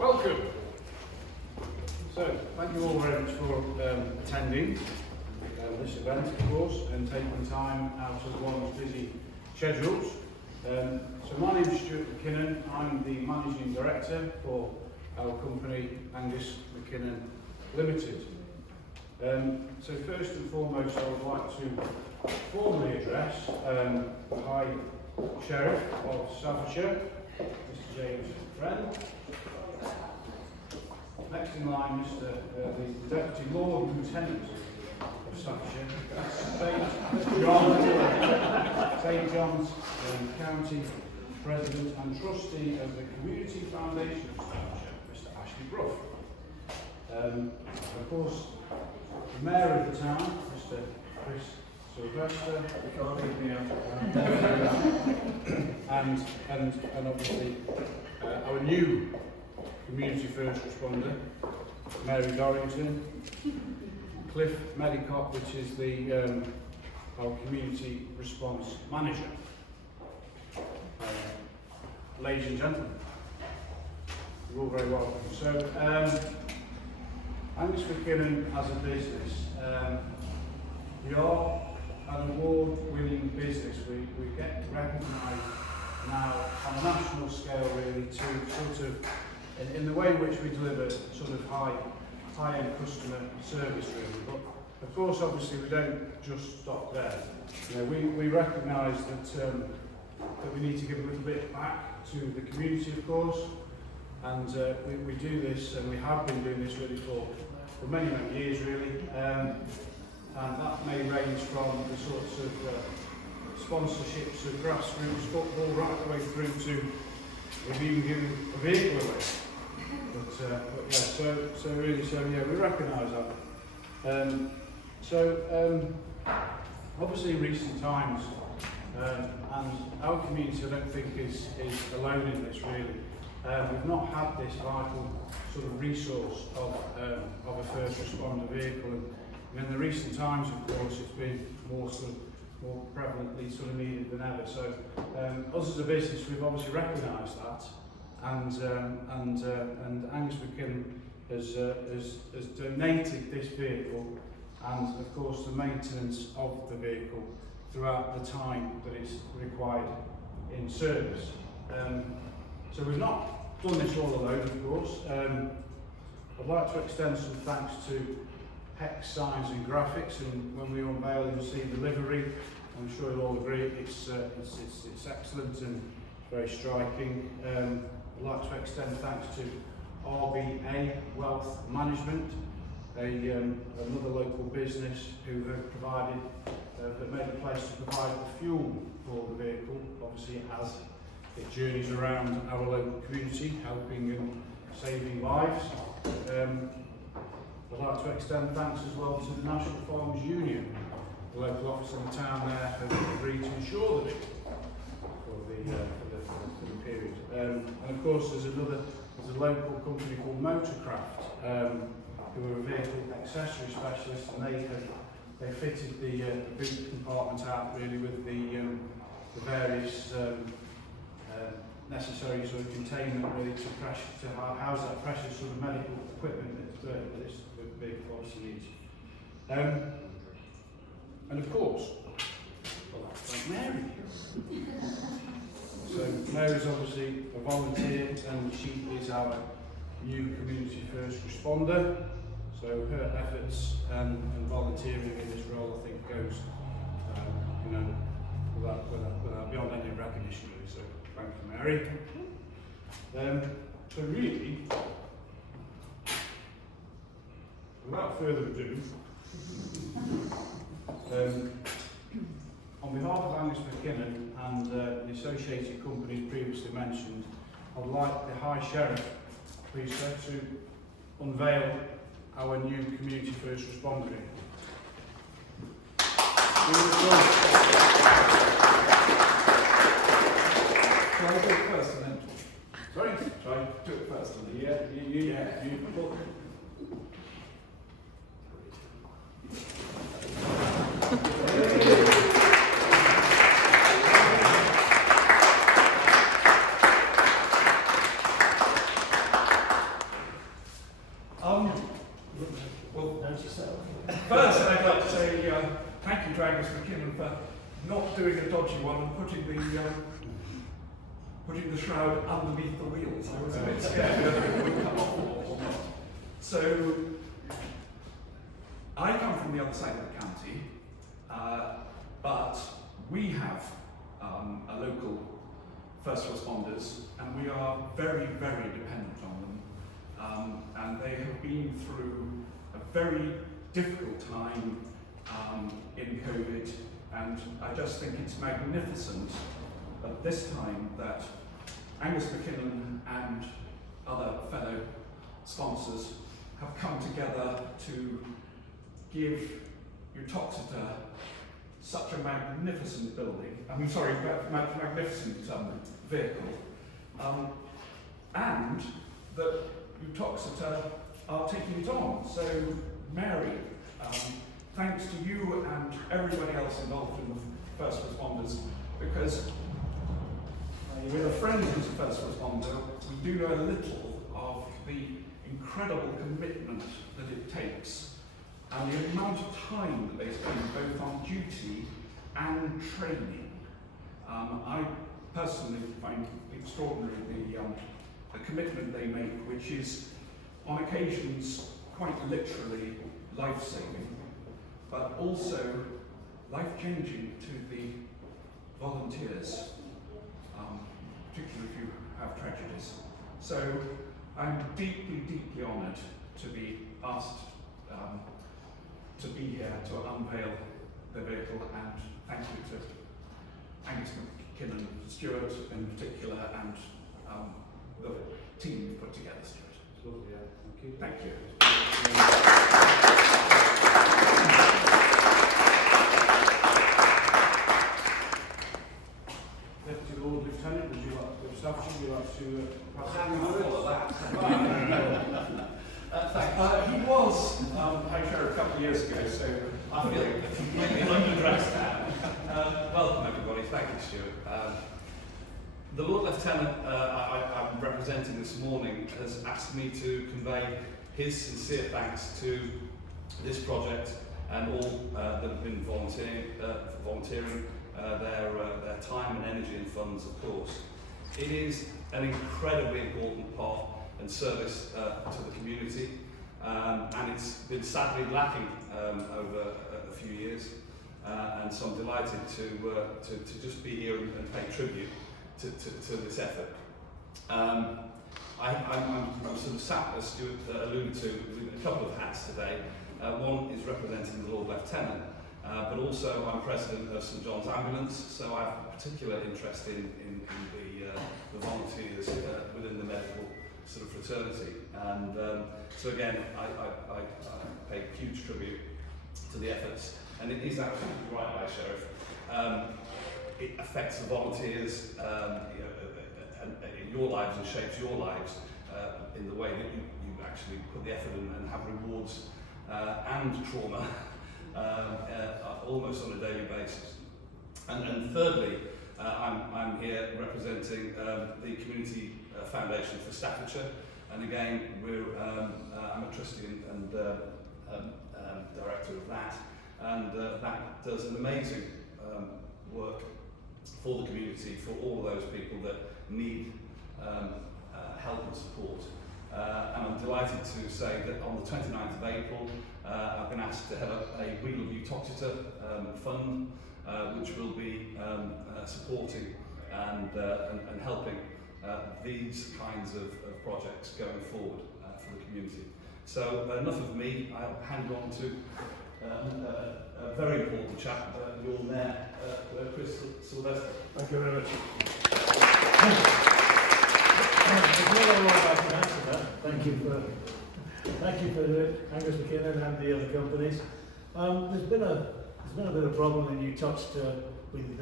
Welcome. So, thank you all very much for attending this event, of course, and taking time out of one's busy schedules. So my name is Stuart MacKinnon. I'm the Managing Director for our company, Angus MacKinnon Ltd. So first and foremost, I would like to formally address the High Sheriff of Staffordshire, Mr. James Friend. Next in line, the Deputy Lord Lieutenant of Staffordshire, St John's County President and Trustee of the Community Foundation of Staffordshire, Mr. Ashley Bruff. Of course, the Mayor of the town, Mr. Chris Sylvester, and obviously our new community first responder, Mary Dorrington, Cliff Medicott, which is the our community response manager. Ladies and gentlemen, you're all very welcome. So, Angus MacKinnon as a business, we are an award-winning business. We get recognised now on a national scale, really, to sort of in the way in which we deliver sort of high-end customer service, really. But of course, obviously, we don't just stop there. You know, we recognise that we need to give a little bit back to the community, of course, and we do this, and we have been doing this really for many years, really. And that may range from the sorts of sponsorships of grassroots football right the way through to we've even given a vehicle away. But yeah, we recognise that. Obviously in recent times, and our community I don't think is alone in this, really. We've not had this vital sort of resource of a first responder vehicle, and in the recent times, of course, it's been more prevalently sort of needed than ever. So us as a business, we've obviously recognised that, and Angus MacKinnon has donated this vehicle and of course the maintenance of the vehicle throughout the time that it's required in service. So we've not done this all alone, of course. I'd like to extend some thanks to Hex Signs and Graphics, and when we unveil and see the livery, I'm sure you'll all agree it's excellent and very striking. I'd like to extend thanks to RBA Wealth Management, another local business who have provided, that made a pledge to provide the fuel for the vehicle, obviously as it journeys around our local community, helping and saving lives. I'd like to extend thanks as well to the National Farmers Union, the local office in the town there, who have agreed to insure the vehicle for the period. And of course, there's a local company called Motorcraft, who are a vehicle accessory specialist, and they fitted the boot compartment out really with the various necessary sort of containment really to house that precious sort of medical equipment that this vehicle obviously needs. And of course, well, that's like Mary. So Mary's obviously a volunteer, and she is our new community first responder. So her efforts and volunteering in this role, I think, goes, without beyond any recognition, really. So thank you, Mary. So really, without further ado, on behalf of Angus MacKinnon and the associated companies previously mentioned, I'd like the High Sheriff, please, sir, to unveil our new community first responder vehicle. Shall I do it first and then? Sorry? Shall I do it first and then? Yeah. not doing a dodgy one and putting the shroud underneath the wheels. I was a bit scared whether it would come off or not. So, I come from the other side of the county, but we have a local first responders, and we are very, very dependent on them. And they have been through a very difficult time in COVID, and I just think it's magnificent at this time that Angus MacKinnon and other fellow sponsors have come together to give Uttoxeter such a magnificent magnificent vehicle, and that Uttoxeter are taking it on. So, Mary, thanks to you and everybody else involved in the first responders, because with a friend who's a first responder, we do know a little of the incredible commitment that it takes and the amount of time that they spend both on duty and training. I personally find extraordinary the commitment they make, which is on occasions quite literally life-saving, but also life-changing to the volunteers, particularly if you have tragedies. So I'm deeply, deeply honoured to be asked to be here to unveil the vehicle, and thank you to Angus MacKinnon Ltd in particular, and the team you put together, Stuart. Lovely, yeah. Thank you. Thank you. Deputy Lord Lieutenant, would you like to pass Hang on, all of that. He was High Sheriff a couple of years ago, so I feel completely underdressed now. Welcome everybody, thank you Stuart. The Lord Lieutenant I'm representing this morning has asked me to convey his sincere thanks to this project and all that have been volunteering their time and energy and funds, of course. It is an incredibly important part and service to the community, and it's been sadly lacking over a few years, and so I'm delighted to just be here and pay tribute to this effort. I'm sort of sat, as Stuart alluded to, with a couple of hats today. One is representing the Lord Lieutenant, but also I'm president of St John's Ambulance, so I have a particular interest in the volunteers within the medical sort of fraternity, and so again I pay huge tribute to the efforts, and it is absolutely right, High Sheriff. It affects the volunteers in your lives and shapes your lives in the way that you actually put the effort in and have rewards and trauma almost on a daily basis. And thirdly, I'm here representing the Community Foundation for Staffordshire, and again I'm a trustee and director of that, and that does an amazing work for the community, for all of those people that need help and support. And I'm delighted to say that on the 29th of April, I've been asked to head up a Wheel of Uttoxeter fund, which will be supporting and helping these kinds of projects going forward for the community. So enough of me, I'll hand on to a very important chap, your Mayor, Chris Sylvester. Thank you very much. Thank you for Angus MacKinnon and the other companies. There's been a bit of problem in Uttoxeter with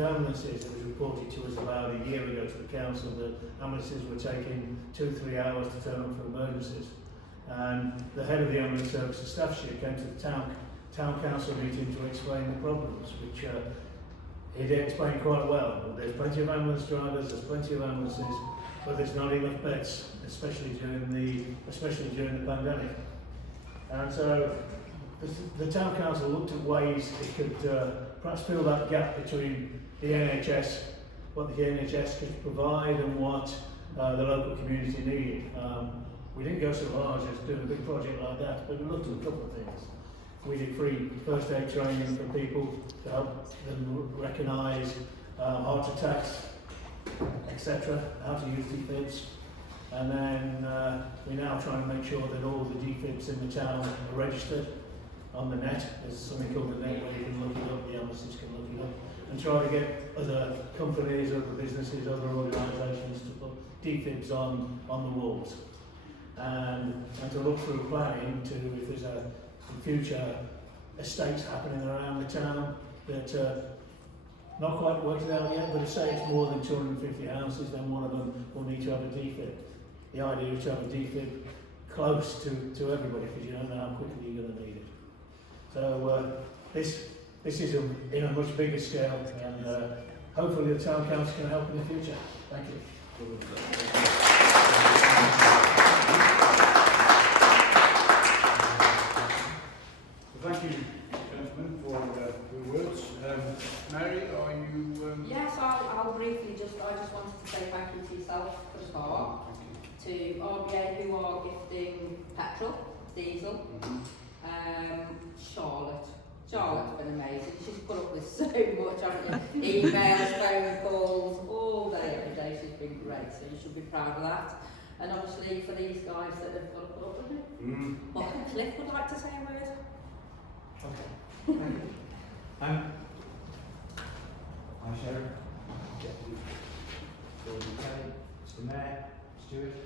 ambulances. It was reported to us about a year ago to the council that ambulances were taking 2-3 hours to turn up for emergencies. And the head of the ambulance service in Staffordshire came to the town council meeting to explain the problems, which he did explain quite well. There's plenty of ambulance drivers, there's plenty of ambulances, but there's not enough beds, especially during the pandemic. And so the town council looked at ways it could perhaps fill that gap between the NHS, what the NHS could provide and what the local community needed. We didn't go so large as doing a big project like that, but we looked at a couple of things. We did free first aid training for people to help them recognise heart attacks, etc., how to use defibs. And then we're now trying to make sure that all the defibs in the town are registered on the net. There's something called the net where you can look it up, the analysts can look it up, and try to get other companies, other businesses, other organisations to put defibs on the walls. And to look through planning to, if there's a future estates happening around the town that not quite worked out yet, but if say it's more than 250 houses, then one of them will need to have a defib. The idea is to have a defib close to everybody, because you don't know how quickly you're going to need it. So this is in a much bigger scale, and hopefully the town council can help in the future. Thank you. Thank you, gentlemen, for your words. Mary, are you... Yes, I'll briefly I just wanted to say thank you to yourself for the start, to RBA who are gifting petrol, diesel, Charlotte's been amazing. She's put up with so much, haven't you? Emails, phone calls, all day, every day. She's been great, so you should be proud of that. And obviously for these guys that have got to put up with it. Well, Cliff would like to say a word. Okay, thank you. I'm Sharon, Deputy Gordon Kelly, Mr. Mayor, Stuart.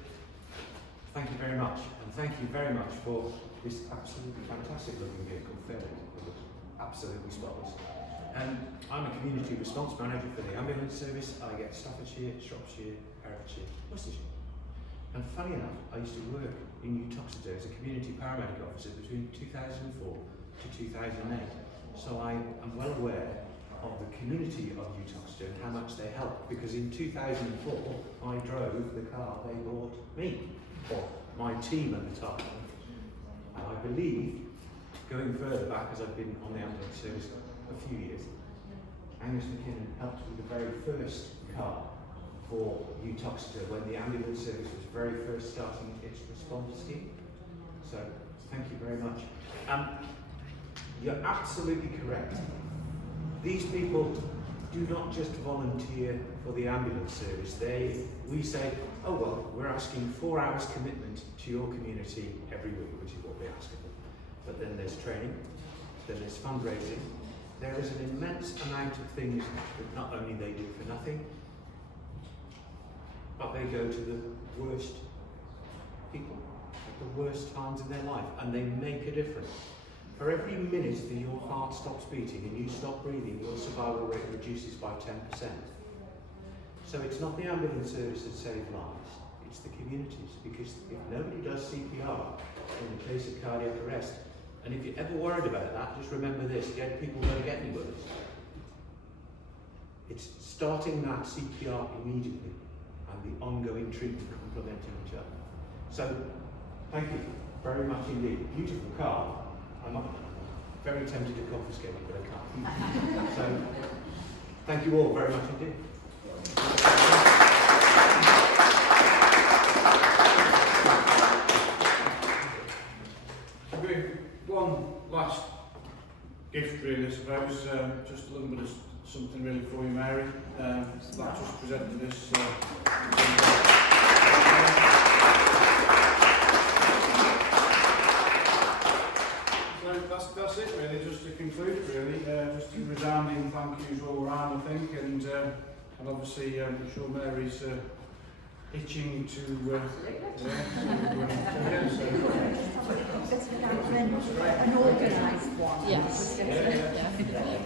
Thank you very much, and thank you very much for this absolutely fantastic looking vehicle, fairly. It looks absolutely spotless. I'm a community response manager for the ambulance service. I get Staffordshire, Shropshire, Herefordshire, Worcestershire. And funny enough, I used to work in Uttoxeter as a community paramedic officer between 2004 to 2008. So I am well aware of the community of Uttoxeter and how much they help, because in 2004 I drove the car they bought me, or my team at the time. And I believe, going further back, as I've been on the ambulance service a few years, Angus MacKinnon helped with the very first car for Uttoxeter when the ambulance service was very first starting its responder scheme. So thank you very much. You're absolutely correct. These people do not just volunteer for the ambulance service. We say, oh well, we're asking 4 hours commitment to your community every week, which is what we ask of them. But then there's training, then there's fundraising. There is an immense amount of things that not only they do for nothing, but they go to the worst people at the worst times in their life, and they make a difference. For every minute that your heart stops beating and you stop breathing, your survival rate reduces by 10%. So it's not the ambulance service that saves lives, it's the communities, because if nobody does CPR in the case of cardiac arrest, and if you're ever worried about that, just remember this, people don't get any worse. It's starting that CPR immediately and the ongoing treatment complementing each other. So, thank you very much indeed. Beautiful car. I'm very tempted to confiscate it, but I can't. So, thank you all very much indeed. One last gift, really, I suppose. Just a little bit of something really for you, Mary. I've just presented this. So that's it, really. Just to conclude, really, just a resounding thank yous all around, I think, and obviously, I'm sure Mary's itching to. An organised one. Yes. Yeah.